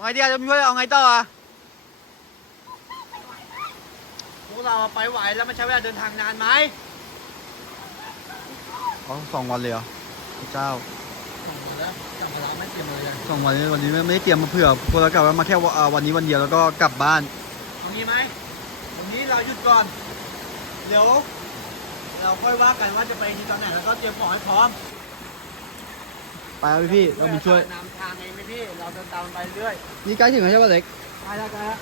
ไงดีอะจะช่วยเอาไงต่ออะพวกเราไปไหวแล้วมันใช้เวลาเดินทางนานไหมอ๋อสองวันเลยเหรอพระเจ้าสองวันแล้วกลับมาแล้วไม่เตรียมอะไรเลยสองวันนี้วันนี้ไม่ได้เตรียมมาเผื่อพวกเรากลับมาแค่วันอ่าวันนี้วันเดียวแล้วก็กลับบ้านเอางี้ไหมวันนี้เราหยุดก่อน เดี๋ยว เราค่อยว่ากันว่าจะไปที่ตอนไหนแล้วก็เตรียมของให้พร้อม ไปแล้วพี่เรามีช่วยนำทางเองไหมพี่ เราเดินตามไปเรื่อยนี่ใกล้ถึงแล้วใช่ป่ะเล็กไปแล้วไปแล้ว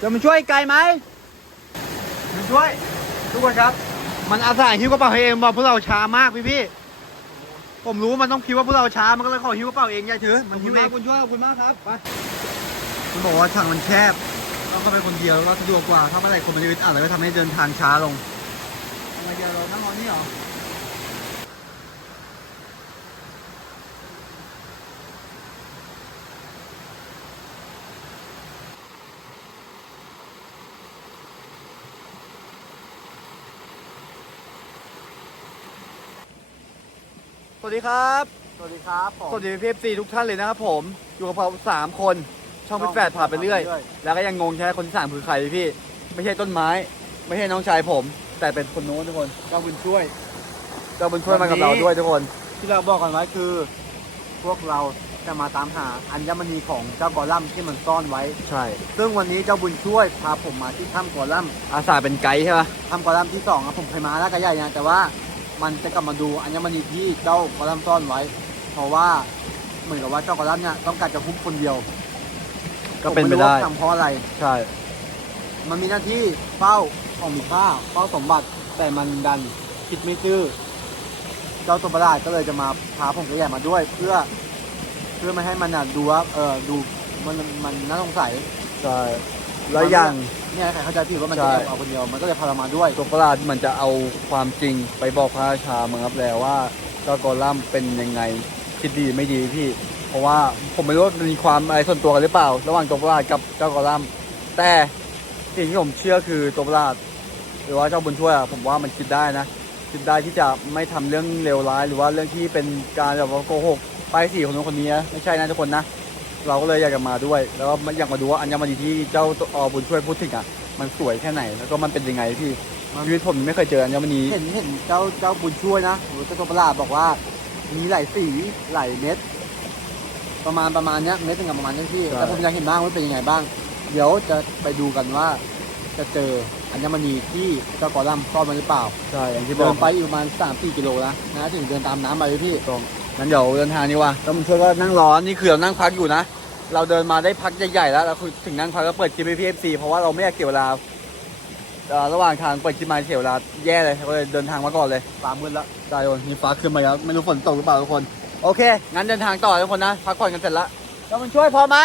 จะมันช่วยไกลไหมมันช่วย ทุกคนครับ มันอาศัยหิ้วกระเป๋าให้เองบอกพวกเราช้ามากพี่พี่ๆผมรู้ว่ามันต้องคิดว่าพวกเราช้ามันก็เลยขอหิ้วกระเป๋าเองอย่าถือมันหิ้วเองคุณช่วยขอบคุณมากครับไปมันบอกว่าทางมันแคบต้องเข้าไปคนเดียวแล้วก็สะดวกกว่าถ้าเมื่อไหร่คนมันจะอึดอัดแล้วก็ทำให้เดินทางช้าลงทำไมเดียวเรานั่งรอนี่เหรอ สวัสดีครับ สวัสดีครับผม สวัสดีพีเอฟซีทุกท่านเลยนะครับผม อยู่กับเราสามคน ช่องพิแฝดผ่านไปเรื่อย แล้วก็ยังงงใช่ไหมคนที่สามคือใครพี่ ไม่ใช่ต้นไม้ ไม่ใช่น้องชายผม แต่เป็นคนโน้นทุกคนเจ้าบุญช่วย เจ้าบุญช่วยมากับเราด้วยทุกคน ที่เราบอกกันไว้คือ พวกเราจะมาตามหาอัญมณีของเจ้ากอลัมน์ที่มันซ่อนไว้ ใช่ ซึ่งวันนี้เจ้าบุญช่วยพาผมมาที่ถ้ำกอลัมน์อาสาเป็นไกด์ใช่ปะถ้ำกอลัมน์ที่สองครับผมเคยมาแล้วก็ใหญ่นะแต่ว่า มันจะกลับมาดูอัญมณีที่เจ้ากอลัมน์ซ่อนไว้ เพราะว่าเหมือนกับว่าเจ้ากอลัมน์เนี่ยต้องการจะคุ้มคนเดียวก็เป็นไปผมม่รู้ได้ว่าทำเพราะอะไร ใช่ มันมีหน้าที่เฝ้าของมีค่าเฝ้าสมบัติแต่มันดันคิดไม่ซื่อเจ้าตัวประหลาดก็เลยจะมาพาผมกับใหญ่มาด้วย เพื่อ เพื่อไม่ให้มันน่ะดูว่าเออดูมันมันน่าสงสัยใช่ แล้วอย่าง เนี่ยใครเข้าใจผิดว่ามันใช่จะแอบเอาคนเดียวมันก็เลยพาเรามาด้วย ตัวประหลาดมันจะเอาความจริงไปบอกพระราชาเมืองรับแลว่าเจ้ากอลัมน์เป็นยังไงคิดดีไม่ดีพี่ เพราะว่าผมไม่รู้ว่ามันมีความอะไรส่วนตัวกันหรือเปล่า ระหว่างตัวประหลาดกับเจ้ากอลัมน์แต่สิ่งที่ผมเชื่อคือตัวประหลาด หรือว่าเจ้าบุญช่วยอะผมว่ามันคิดได้นะคิดได้ที่จะไม่ทำเรื่องเลวร้าย หรือว่าเรื่องที่เป็นการแบบว่าโกหกไปายสี่คนนู้นคนนี้นะไม่ใช่นะทุกคนนะ เราก็เลยอยากจะมาด้วย แล้วก็อยากมาดูว่าอัญมณีที่เจ้าอบุญช่วยพูดถึงอะมันสวยแค่ไหนแล้วก็มันเป็นยังไงพี่ชีวิตผมไม่เคยเจออัญมณีเห็นเห็นเจ้าเจ้าบุญช่วยนะหรือเจ้าตัวประหลาดบอกว่า มีหลายสีหลายเม็ดประมาณประมาณเนี้ยเม็ดหนึงกับประมาณนี้พี่แต่ผมอยากเห็นบ้างว่าเป็นยังไงบ้าง เดี๋ยวจะไปดูกันว่าจะเจออัญมณีที่เจ้ากอลัมน์ซ่อนไว้หรือเปล่าใช่อย่างที่บเดิอกนไปอยู่ประมาณสามสี่กิโลนะนะถึงเดินตามน้ำไปเลยพี่ตรง งั้นเดี๋ยวเดินทางนี้ว่ะแล้วมันช่วยก็นั่งร้อนนี่คือเรานั่งพักอยู่นะ เราเดินมาได้พักใหญ่ๆแล้วเราคือถึงนั่งพักก็เปิดคลิปให้พี่เอฟซีเพราะว่าเราไม่อยากเสียเวลาเอ่อระหว่างทางเปิดคลิปมาเสียเวลาแย่เลยก็เลยเดินทางมาก่อนเลยฟ้ามืดแล้วได้โอนมีฟ้าขึ้นมาแล้วไม่รู้ฝนตกหรือเปล่าทุกคน โอเค งั้นเดินทางต่อทุกคนนะพักผ่อนกันเสร็จแล้วแล้วมันช่วยพอไหม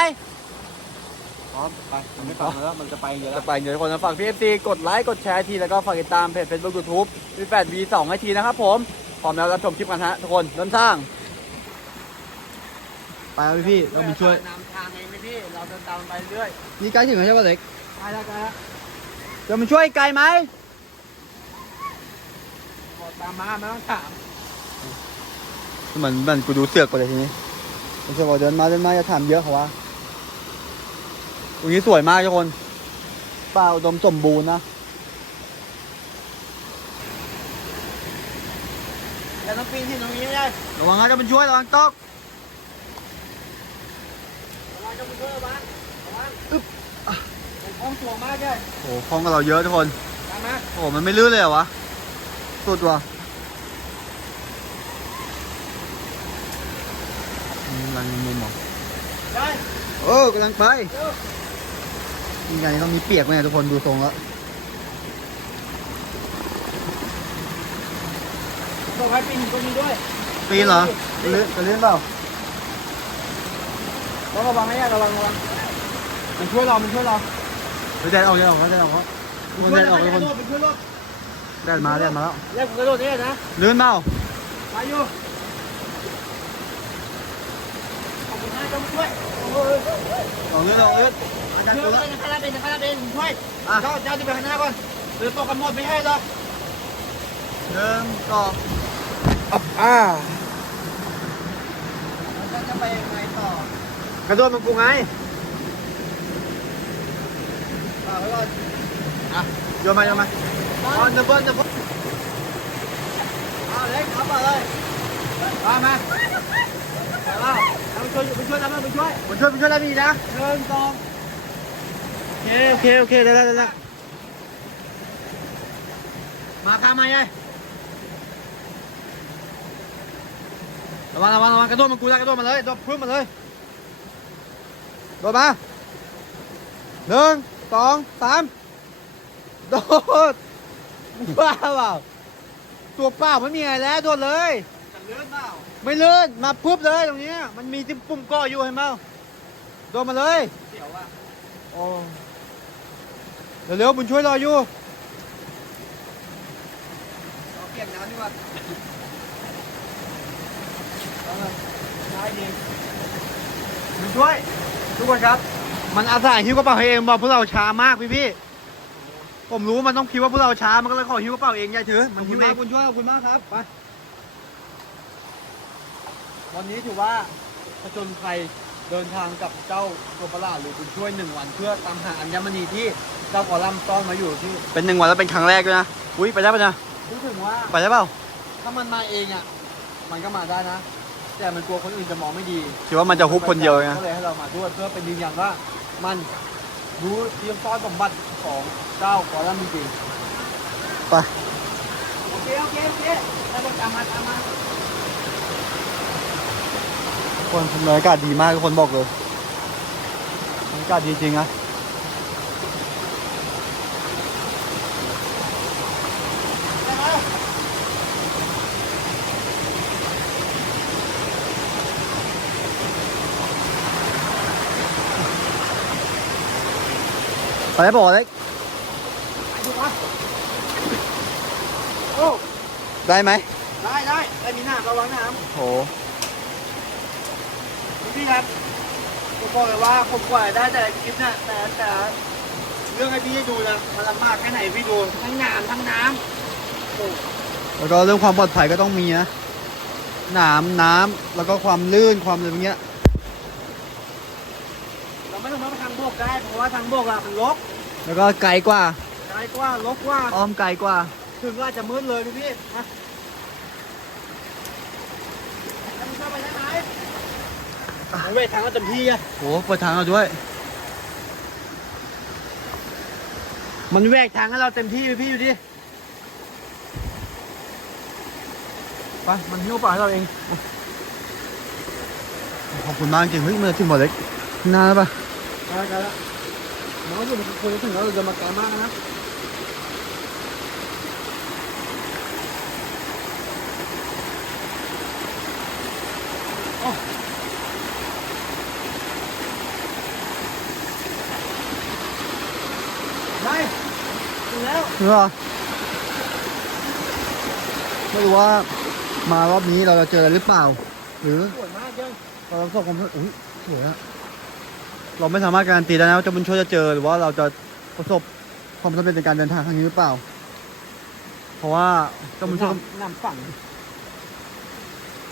พร้อมไปมันไม่ฟังแล้วมันจะไปเยอะแล้จะวไปเดี๋ยวทุกคนนะฝากพี่เอฟซีกดไลค์กดแชร์ทีแล้วก็ฝากติดตามเพจเฟซบุ๊กยูทูบวีแปดวีสองให้ทีนะครับผม พร้อมแล้วรับชมคลิปกันฮะทุกคนเดินทาง ไปแล้วพี่เรามีช่วยนำทางเองไหมพี่ เราเดินตามไปเรื่อยนี่ใกล้ถึงแล้วใช่ป่ะเล็กไปแล้วไปแล้วจะมันช่วยไกลไหมบอกตามมาไม่ต้องถามเหมือนมันกูดูเสือกกว่าเลยทีนี้มันช่วยบอกเดินมาเดินมาอย่าถามเยอะเขาว่าตรงนี้สวยมากทุกคนป่าอุดมสมบูรณ์นะ แต่ต้องปีนที่ตรงนี้ไม่ได้ระวังนะจะมันช่วยระวังตกเราจะมาช่วยระวังระวังอึ๊บอะผมคล้องตัวมากเลยโอ้โหคล้องกับเราเยอะทุกคนตามมาโอ้โหมันไม่ลื่นเลยเหรอวะสุดว่ะอืมกำลังมุมเหรอได้โอ้กำลังไปเร็วมีการนี้ต้องมีเปียกไหมเนี่ยทุกคนดูทรงแล้ว บอกให้ปีนหินตรงนี้ด้วยปีนเหรอจะลื่นจะลื่นเปล่าต้องระวังนะเนี่ยระวังระวังมันช่วยเรา มันช่วยเราเฮ้ยแดดออกแดดออกแดดออกทุกคนแดดออกทุกคนมันช่วยเราแดดมาแดดมาแล้วเรียกผมกระโดดนี่นะลื่นเปล่าไปอยู่ขอบคุณนะเจ้าช่วยโอ้ยลองลื่นลองลื่นอาจารย์ช่กูวยแล้วข้างหน้าเป็นข้างหน้าเป็นผมช่วยอะเจ้าเจ้าจะไปข้างหน้าก่อนเดี๋ยวตกกันหมดไม่ให้หรอกหนึ่งสอง อ่าจะจะไปยังไงต่อกระโดดมันกูไงเอ่าไว้ก่อนอะโยนมาโยนมาเอาเดบเบิ้ลเดบเบิ้ลเอาเล็กเอามาเลยมามาไปเปล่าเอาไปช่วยไปช่วยนะไปช่วยไปช่วยไปช่วยแล้วมีนะหนึ่งสองโอเคโอเคโอเคได้ได้ได้มาข้ามมาไง ระวังระวังระวังกระโดดมันกูได้กระโดดมาเลยโดดพึ่งมาเลยโดดมาหนึ่งสองสามโดดบ้าเปล่าตัวเปล่าไม่มีอะไรแล้วโดดเลยจะเลื่อนเปล่าไม่เลื่อนมาปุ๊บเลยตรงเนี้ยมันมีที่ปุ่มก่ออยู่เห็นไหมโดนมาเลยเดี๋ยวว่าโอ้เร็วๆบุญช่วยรออยู่เราเปลี่ยนน้ำดีกว่าได้ดีบุญช่วย ทุกคนครับ มันอาศัยหิ้วกระเป๋าให้เองบอกพวกเราช้ามากพี่พี่ๆผมรู้มันต้องคิดว่าพวกเราช้ามันก็เลยขอหิ้วกระเป๋าเองยายถือขมัอนบคุหิ้ณวเอมากงคุณช่วยขอบคุณมากครับไปวันนี้ถือว่าผจญภัยเดินทางกับเจ้าตัวประหลาดหรือบุญช่วยหนึ่งวันเพื่อตามหาอัญมณีที่เจ้ากอลัมน์ซ่อนมาอยู่ที่ เป็นหนึ่งวันแล้วเป็นครั้งแรกด้วยนะอุ้ยไปได้ปะเนี่ยพูดถึงว่าไปได้เปล่าถ้ามันมาเองอะมันก็มาได้นะ แต่มันกลัวคนอื่นจะมองไม่ดีคิดว่ามันจะฮุบคนเดียวไงก็เลยให้เรามาด้วยเพื่อเป็นยืนยันว่ามันรู้เตรียมซ่อนสมบัติของเจ้ากอลัมน์จริงไปโอเคโอเคโอเคแล้วก็ตามมาตามมาคนบรรยากาศดีมากทุกคนบอกเลยบรรยากาศดีจริงนะ ไปได้บอกเล็กดูวะโอ้ได้ไหมได้ได้ได้มีน้ำระวังน้โหำพี่ครับผมบอกเลยว่าผมกว่าจะได้แต่ละคลิปน่ะแต่แต่เรื่องไอ้พี่ให้ดูนะมันลำบากแค่ไหนพี่ดูทั้งน้ำทั้งน้ำโอ้แล้วก็เรื่องความปลอดภัยก็ต้องมีนะหนามน้ำแล้วก็ความลื่นความอะไรพวกเนี้ยเราไม่ต้องมาทางบกได้เพราะว่าทางบกอะมันลก แล้วก็ไกลกว่า ไกลกว่าลกกว่าอ้อมไกลกว่า ถึงว่าจะมืดเลยพี่พี่นะแล้วมึงเข้าไปได้ไหมมันเวททางก็เต็มที่อะโหเปิดทางเราด้วย มันแวกทางให้เราเต็มที่พี่พี่อยู่ดิไปมันหิ้วปลาให้เราเอง ขอบคุณมากจริงเฮ้ยมันจะถึงบ่อเล็กนานแล้วปะ ได้กันแล้ว น้องอยู่ในคุยถึงแล้วเราจะมาไกลมากนะได้ถึงแล้วเหรอไม่รู้ว่ามารอบนี้เราจะเจออะไรหรือเปล่า หรือสวยมากเจ้าเราประสบความสำเร็จอุ้ยสวยอะ เราไม่สามารถการันตีได้นะว่าเจะบุญช่วยจะเจอหรือว่าเราจะประสบความสำเร็จในการเดินทางครั้งนี้หรือเปล่า เพราะว่าเจ้าบุญช่วยนำฝั่ง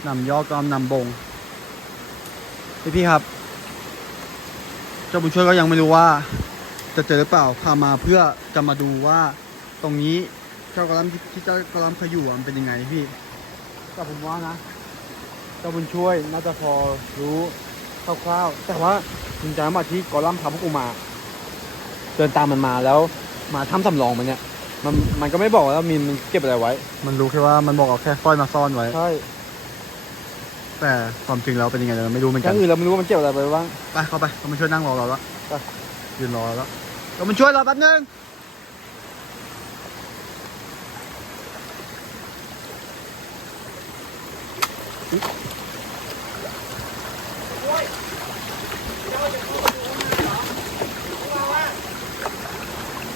นำยอดกอมนำบงพี่พี่ครับ เจ้าบุญช่วยก็ยังไม่รู้ว่า จะเจอหรือเปล่าพามาเพื่อจะมาดูว่าตรงนี้เจ้ากระลำที่ที่เจ้ากระลำเคยอยู่อะมันเป็นยังไงพี่แต่ผมว่านะเจ้าบุญช่วยน่าจะพอรู้ คร่าวๆ แต่ว่าคุณจำว่าที่กอลัมน์พาพวกกูมา เดินตามมันมาแล้วมาทำสำรองมันเนี่ย มันมันก็ไม่บอกว่ามีมันเก็บอะไรไว้ มันรู้แค่ว่ามันบอกเอาแค่สร้อยมาซ่อนไว้ ใช่ แต่ความจริงแล้วเป็นยังไงเราไม่รู้เหมือนอกัย่านงอื่นเราไม่รู้ว่ามันเก็บอะไรไปบ้างไปเข้าไปเรามาช่วยนั่งรอเราแล้วไปยืนรอเราแล้วเรามาช่วยรอแป๊บนึง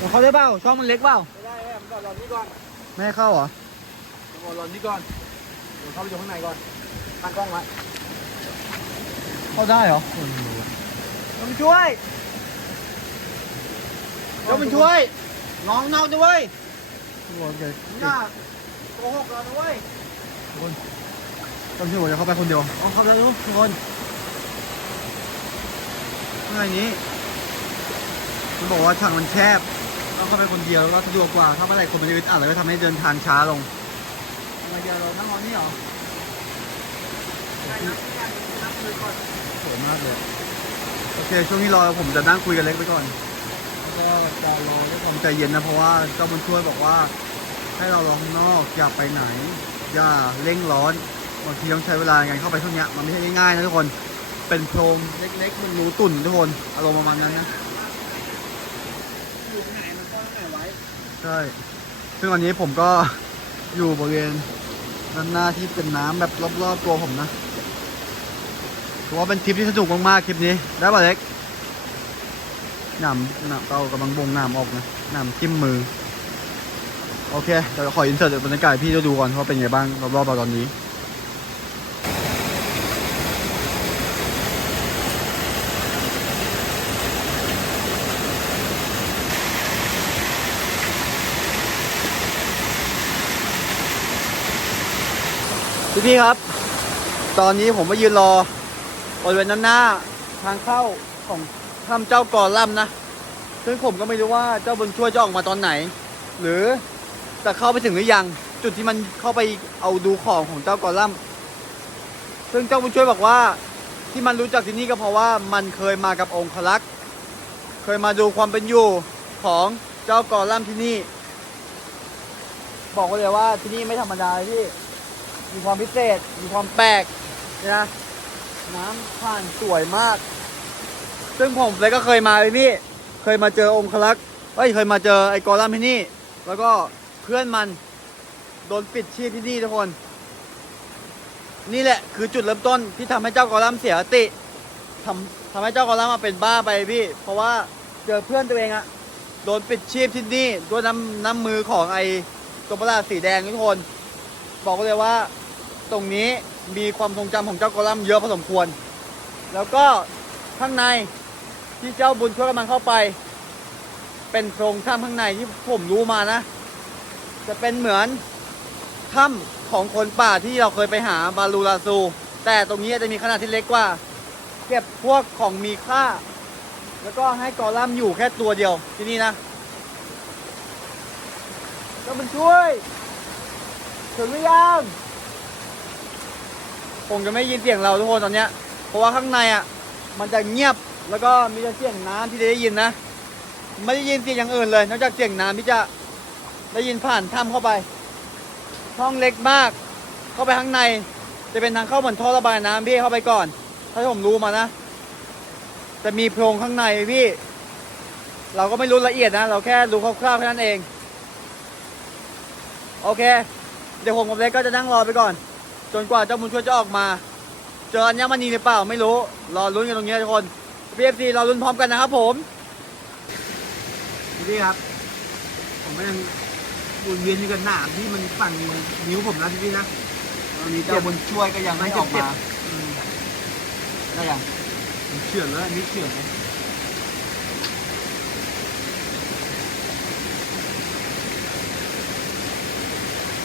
เขาได้เปล่าช่องมันเล็กเปล่าไม่ได้ไม่ได้รอนี่ก่อนไม่ให้เข้าเหรอรอนี่ก่อนเดี๋ยวเข้าไปอยู่ข้างในก่อนตั้งกล้องไว้เข้าได้เหรอเราไปช่วยเราไปช่วย น้องนอกด้วยโอเคน่าโกหกเราด้วยต้องช่วยจะเข้าไปคนเดียวลองเข้าไปดูทุกคนข้างในนี้มันบอกว่าทางมันแคบ ต้องเข้าไปคนเดียวแล้วก็สะดวกกว่าถ้าเมื่อไหร่คนมันอึดอัดแล้วก็ทำให้เดินทางช้าลงมาเดี๋ยวเรานั่งรอนี่เหรอได้นะนั่งคุยก่อนสวยมากเลยโอเคช่วงนี้รอผมจะนั่งคุยกันเล็กไปก่อนแล้วก็จะรอด้วยความใจเย็นนะเพราะว่าเจ้าบุญช่วยบอกว่า ให้เรารอข้างนอกอย่าไปไหน อย่าเร่งร้อนบางทีต้องใช้เวลาในการเข้าไปช่วงเนี้ยมันไม่ใช่ง่ายๆนะทุกคนเป็นโพรงเล็กๆมันรูตุ่นทุกคนอารมณ์ประมาณนั้นนะ อยู่ไหนมันก็ไหนไว้ ใช่ ซึ่งวันนี้ผมก็อยู่บริเวณด้านหน้าที่เป็นน้ำแบบรอบๆตัวผมนะถือว่าเป็นทริปที่สนุกมากๆคลิปนี้ ได้ป่ะเล็กหนำหนำเรากำลังบงหนำออกนะหนำจิ้มมือ โอเคเดี๋ยวขออินเสิร์ตบรรยากาศพี่จะดูก่อนว่าเป็นไงบ้างรอบๆเราตอนนี้ พี่พี่ครับ ตอนนี้ผมมายืนรอบริเวณด้านหน้าทางเข้าของถ้ำเจ้ากอลัมนะ ซึ่งผมก็ไม่รู้ว่าเจ้าบุญช่วยจะออกมาตอนไหน หรือจะเข้าไปถึงหรือยัง จุดที่มันเข้าไปเอาดูของของเจ้ากอลัมซึ่งเจ้าบุญช่วยบอกว่าที่มันรู้จักที่นี่ก็เพราะว่ามันเคยมากับองค์คลักษ์เคยมาดูความเป็นอยู่ของเจ้ากอลัมที่นี่ บอกเลยว่าที่นี่ไม่ธรรมดาเลยพี่ มีความพิเศษ มีความแปลกนะน้ำผ่านสวยมาก ซึ่งผมเลยก็เคยมาเลยพี่ เคยมาเจอองค์คลักษ์เอ้ยเคยมาเจอไอ้กอลัมที่นี่ แล้วก็เพื่อนมันโดนปิดชีพที่นี่ทุกคน นี่แหละคือจุดเริ่มต้นที่ทำให้เจ้ากอลัมเสียสติทำทำให้เจ้ากอลัมมาเป็นบ้าไปพี่ เพราะว่าเจอเพื่อนตัวเองอะโดนปิดชีพที่นี่ด้วยน้ำน้ำมือของไอ้ตัวประหลาดสีแดงทุกคน บอกเลยว่า ตรงนี้มีความทรงจำของเจ้ากอลัมเยอะพอสมควร แล้วก็ข้างในที่เจ้าบุญช่วยกำลังเข้าไป เป็นโพรงถ้ำข้างในที่ผมรู้มานะ จะเป็นเหมือนถ้ำของคนป่าที่เราเคยไปหาบาลูราซู แต่ตรงนี้จะมีขนาดที่เล็กกว่า เก็บพวกของมีค่า แล้วก็ให้กอลัมอยู่แค่ตัวเดียวที่นี่นะเจ้าบุญช่วยถึงหรือยัง คงจะไม่ยินเสียงเราทุกคนตอนเนี้ย เพราะว่าข้างในอะ มันจะเงียบแล้วก็มีแต่เสียงน้ำที่ได้ยินนะ ไม่ได้ยินเสียงอย่างอื่นเลยนอกจากเสียงน้ำที่จะได้ยินผ่านถ้ำเข้าไปห้องเล็กมาก เข้าไปข้างใน จะเป็นทางเข้าเหมือนท่อระบายน้ำพี่เข้าไปก่อน ถ้าผมรู้มานะ จะมีโพรงข้างในพี่ เราก็ไม่รู้ละเอียดนะ เราแค่รู้คร่าวๆแค่นั้นเอง โอเค เดี๋ยวผมกับเล็กก็จะนั่งรอไปก่อน จนกว่าเจ้าบุญช่วยจะออกมา เจออัญมณีหรือเปล่าไม่รู้ รอลุ้นกันตรงนี้นะทุกคนพีเอฟซีรอลุ้นพร้อมกันนะครับผมพี่ครับ ผมก็ยังวนเวียนอยู่กับหนามที่มันฝั่งนิ้วผมนะพี่นะตอนนี้เจ้าบุญช่วยก็ยังไม่ออกมาอืมได้ยังมันเฉื่อนแล้วอันนี้เฉื่อนไหม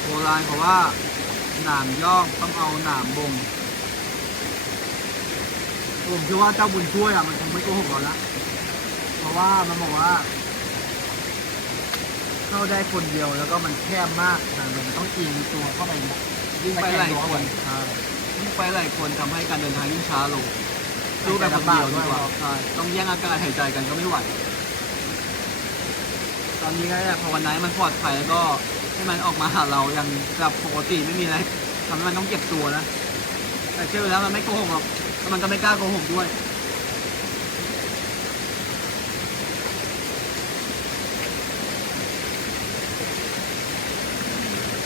โบราณเขาว่า หนามยอกต้องเอาหนามบงผมคิดว่าเจ้าบุญช่วยอะมันคงไม่โกหกเราละเพราะว่ามันบอกว่า เข้าได้คนเดียวแล้วก็มันแคบมากทางมันต้องเอียงตัวเข้าไปเนี่ยยิ่งไปหลายคนยิ่งไปหลายคนทำให้การเดินทางยิ่งช้าลงดูแบบคนเดียวดีกว่าใช่ต้องแย่งอากาศหายใจกันก็ไม่ไหว ตอนนี้ก็อยากภาวนาให้มันปลอดภัยแล้วก็ ให้มันออกมาหาเราอย่างแบบปกติไม่มีอะไรทำให้มันต้องเก็บตัวนะ แต่เชื่อแล้วมันไม่โกหกหรอกแล้วมันก็ไม่กล้าโกหกด้วย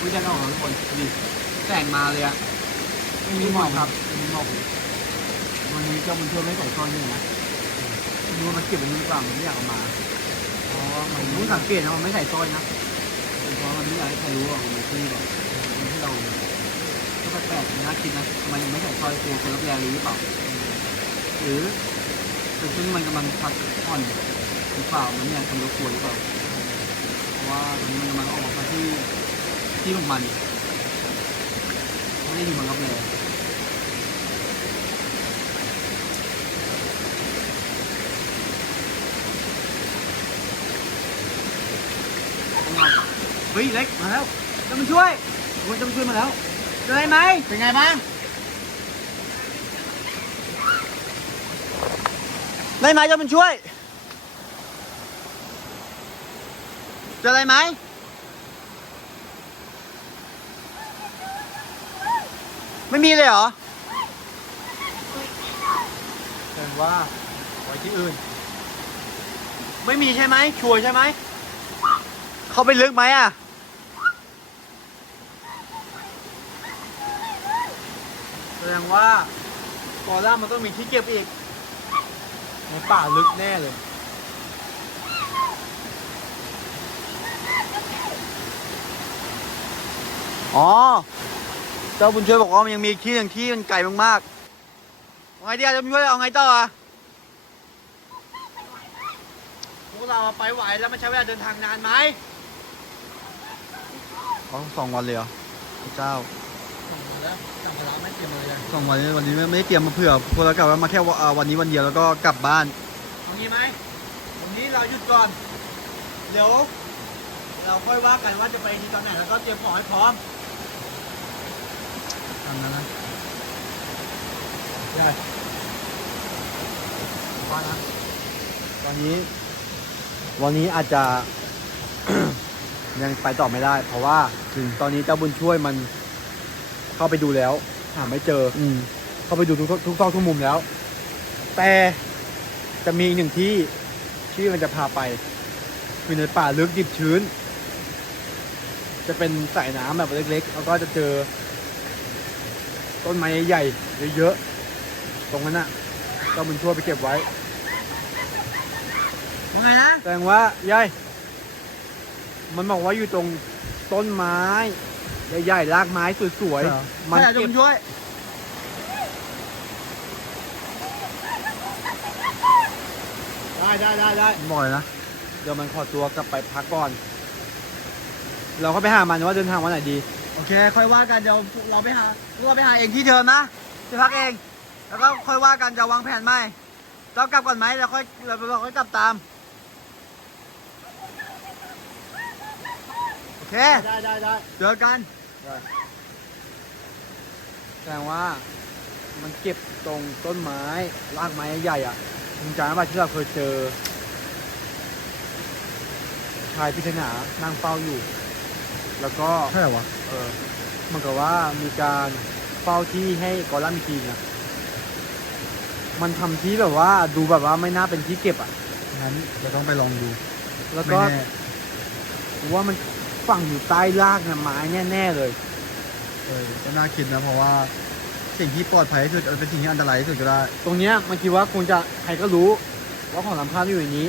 วิจัยออกแล้วทุกคนดีแสงมาเลยอะไม่มีหมอกครับไม่มีหมอกวันนี้เจ้าบุญช่วยไม่ใส่ซอยนี่นะไม่รู้ว่ามันเก็บไว้นี่หรือเปล่ามันไม่อยากเอามาเพราะว่ามันรู้สังเกตนะมันไม่ใส่ซอยนะ เป็นเพราะมันไม่อยากให้ใครรู้ว่ามันคือแบบมันที่เราก็แปลกๆน่าคิดนะทำไมยังไม่ใส่ซอยตัวคนรับแรงหรือเปล่า หรือซึ่งมันกำลังพักผ่อนหรือเปล่ามันเนี่ยากทำรบกวนหรือเปล่าเพราะว่าตอนนี้มันกำลังออกมาที่ที่ของมันไม่ได้อยู่มันรับแรง ฮ้ยเล็กมาแล้วจะมาช่วยโอ้ยจะมาช่วยมาแล้วเจออะไรไหมเป็นไงบ้าง ได้ไหมจะมาช่วย เจออะไรไหมไม่มีเลยเหรอแสดงว่าไว้ที่อื่น ไม่มีใช่ไหมชัวร์ใช่ไหม เข้าไปลึกไหมอะ แสด งว่ากอล่ามันต้องมีที่เก็บอีก ในป่าลึกแน่เลยอ๋อ เจ้าบุญช่วยบอกว่ามันยังมีที่หนึ่งที่มันไกลมากๆเอาไงดีอะเจ้าบุญช่วยเอาไงต่ออะพวกเราไปไหวแล้วมันใช้เวลาเดินทางนานไหมอ๋องสองวันเลยเหรอพระเจ้า แล้วสัมภาระไม่เตรียมอะไรเลยสองวันนี้วันนี้ไม่ไม่ได้เตรียมมาเผื่อพวกเรากลับมาแค่วอ่าวันนี้วันเดียวแล้วก็กลับบ้านเอางี้ไหมวันนี้เราหยุดก่อน เดี๋ยว เราค่อยว่ากันว่าจะไปที่ตอนไหนแล้วก็เตรียมของให้พร้อมทำนั้นนะได้ว่านะตอนนี้ วันนี้อาจจะ ยังไปต่อไม่ได้ เพราะว่าถึงตอนนี้เจ้าบุญช่วยมัน เข้าไปดูแล้วหาไม่เจอ อืม เข้าไปดูทุกทุกซอกทุกมุมแล้ว แต่จะมีอีกหนึ่งที่ที่มันจะพาไปคือในป่าลึกดิบชื้น จะเป็นสายน้ำแบบเล็กๆ แล้วก็จะเจอ ต้นไม้ใหญ่ๆเยอะๆตรงนั้นน่ะก็มันช่วยไปเก็บไว้ ว่าไงนะ แสดงว่ายายมันบอกว่าอยู่ตรงต้นไม้ ใหญ่ๆรากไม้สวยๆมันใช่เหรอเก็บจะมาช่วย ได้ได้ได้ได้บอกเลยนะ เดี๋ยวมันขอตัวกลับไปพักก่อน เราก็ไปหามันว่าเดินทางวันไหนดี โอเค ค่อยว่ากันเดี๋ยวเราไปหาเราไปหาเองที่เดิมนะจะพักเอง แล้วก็ค่อยว่ากันจะวางแผนไหมเรากลับก่อนไหมแล้วค่อยเราเราค่อยกลับตาม โอเค ได้ได้ได้เจอกัน แสดงว่ามันเก็บตรงต้นไม้รากไม้ใหญ่ๆอะมึงจำได้ป่ะที่เราเคยเจอ ชายพิศนานั่งเฝ้าอยู่ แล้วก็ใช่เหรอวะเออเหมือนกับว่ามีการเฝ้าที่ให้กอลัมน์ทีนอะมันทำที่แบบว่าดูแบบว่าไม่น่าเป็นที่เก็บอะงั้นเราต้องไปลองดู แล้วไม่ก็แน่ผมว่ามัน ฝังอยู่ใต้รากเนี่ยไม้แน่ๆเลย เออก็น่าคิดนะเพราะว่าสิ่งที่ปลอดภัยที่สุดเออเป็นสิ่งที่อันตรายที่สุดก็ได้ ตรงเนี้ยมันคิดว่าคงจะใครก็รู้ว่าของสำคัญอยู่ในนี้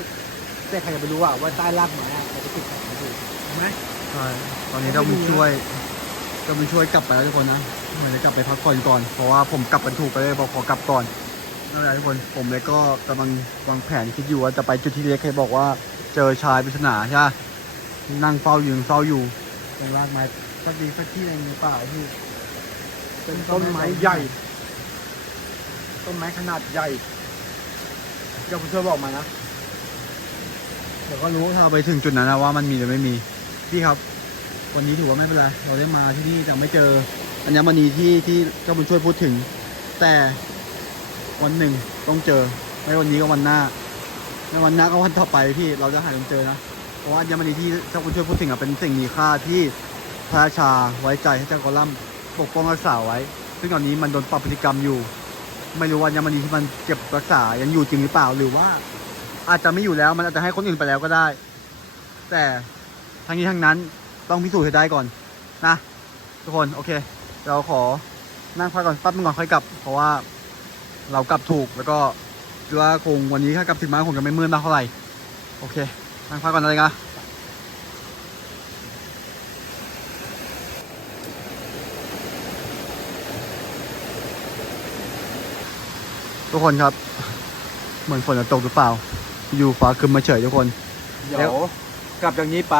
แต่ใครจะไปรู้อะว่าใต้รากไม้อะมันจะติดของอยู่ใช่ไหม ใช่ตอนนี้เราบุญช่วยเราบุญช่วยกลับไปแล้วทุกคนนะเหมือนจะกลับไปพักผ่อนก่อน เพราะว่าผมกลับกันถูกไปเลยบอกขอกลับก่อนนั่นแหละทุกคน ผมเลยก็กำลังวางแผนคิดอยู่ว่าจะไปจุดที่เล็กใครบอกว่าเจอชายปริศนาใช่ไหม นั่งเฝ้าอยู่เฝ้าอยู่ตรงรากไม้สักดีสักที่หนึงหรือเปล่าพี่เป็นต้นไม้ใหญ่ ต้นไม้ขนาดใหญ่เดี๋ยวผมช่วยบอกมานะเดี๋ยวก็รู้ถ้าเราไปถึงจุดนั้นนะว่ามันมีหรือไม่มีพี่ครับ วันนี้ถือว่าไม่เป็นไรเราได้มาที่นี่แต่ไม่เจออัญมณีที่ที่เจ้าบุญช่วยพูดถึง แต่วันหนึ่งต้องเจอไม่วันนี้ก็วันหน้าไม่วันหน้าก็วันต่อไปพี่เราจะหาจนเจอนะเพ ราะว่าอัญมณีที่เจ้าบุญช่วยพูดถึงอะเป็นสิ่งมีค่าที่พระราชาไว้ใจให้เจ้ากอลัมน์ปกป้องรักษาไว้ ซึ่งตอนนี้มันโดนปรับพฤติกรรมอยู่ ไม่รู้ว่าอัญมณีที่มันเก็บรักษายังอยู่จริงหรือเปล่าหรือว่า อาจจะไม่อยู่แล้วมันอาจจะให้คนอื่นไปแล้วก็ได้ แต่ทั้งนี้ทั้งนั้นต้องพิสูจน์ให้ได้ก่อนนะทุกคนโอเค เราขอนั่งพักก่อนแปั๊บนึงก่อนค่อยกลับ เพราะว่าเรากลับถูกแล้วก็คิดว่าคงวันนี้ถ้ากลับถึงบ้านคงจะไม่มืดมากเท่าไหร่โอเค นั่งพักก่อนเลยนะทุกคนครับ เหมือนฝนจะตกหรือเปล่า อยู่ฟ้าครึมมาเฉยทุกคน เดี๋ยวกลับจากนี้ไป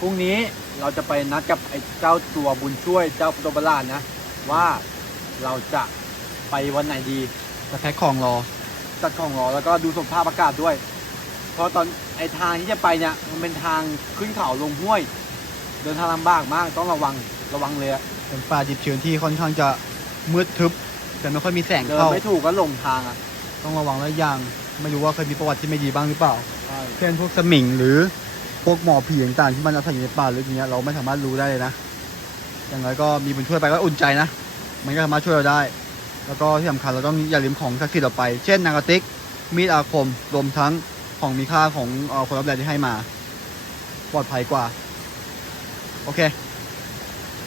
พรุ่งนี้เราจะไปนัดกับไอ้เจ้าตัวบุญช่วยเจ้าตัวประหลาดนะ ว่าเราจะไปวันไหนดีจะแพ็คของรอ จัดของรอแล้วก็ดูสภาพอากาศด้วยเพ ราะตอนไอ้ทางที่จะไปเนี่ยมันเป็นทางขึ้นเขาลงห้วย เดินทางลำบากมากต้องระวังระวังเลยอะเป็นป่าดิบชื้นที่ค่อนข้างจะมืดทึบแต่ไม่ค่อยมีแสงเดินเข้าไม่ถูกก็หลงทางอะต้องระวังและอย่างไม่รู้ว่าเคยมีประวัติที่ไม่ดีบ้างหรือเปล่า ใช่เช่นพวกสมิงหรือพวกหมอผีต่างๆที่มันอาศัยอยู่ในป่าหรืออย่างเงี้ยเราไม่สามารถรู้ได้เลยนะ อย่างไรก็มีบุญช่วยไปก็อุ่นใจนะ มันก็สามารถช่วยเราได้ แล้วก็ที่สำคัญเราต้องอย่าลืมของศักดิ์สิทธิ์เราไป เช่นนางกระติกมีดอาคมรวมทั้ง ของมีค่าของเอ่อคนรับแรงที่ให้มา ปลอดภัยกว่า โอเค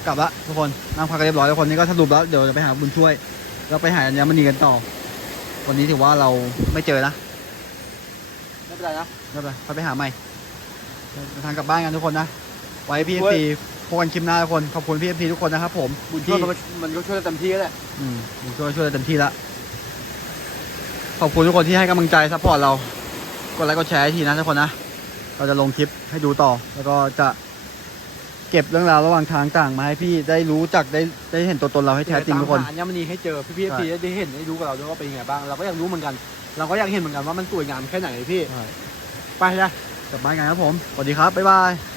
กลับละทุกคนนั่งพักกันเรียบร้อยทุกคนนี่ก็สรุปแล้วเดี๋ยวจะไปหาบุญช่วยแล้วไปหาอัญมณีกันต่อ วันนี้ถือว่าเราไม่เจอนะไม่เป็นไรนะไม่เป็นไรค่อยไปหาใหม่เดินทางกลับบ้านกันทุกคนนะ ไว้พี่ช่วยพีพบกันคลิปหน้าทุกคน ขอบคุณพี่พีทุกคนนะครับผมบุญช่วยมันมันก็ช่วยได้เต็มที่แหละอืมผมช่วยช่วยเต็มที่ละขอบคุณทุกคนที่ให้กำลังใจซัพพอร์ตเรา กดไลค์กดแชร์ให้ทีนะทุกคนนะ เราจะลงคลิปให้ดูต่อ แล้วก็จะเก็บเรื่องราวระหว่างทางต่างมาให้พี่ได้รู้จักได้ได้เห็นตัวตนเราให้แท้จริงทุกคนตามหาอัญมณีให้เจอพี่พี่ใช่พี่ได้เห็นได้รู้กับเราด้วยว่าเป็นยังไงบ้าง เราก็อยากรู้เหมือนกัน เราก็อยากเห็นเหมือนกันว่ามันสวยงามแค่ไหนพี่ใช่ไปเลยกลับบ้านกันครับผม สวัสดีครับ บ๊ายบาย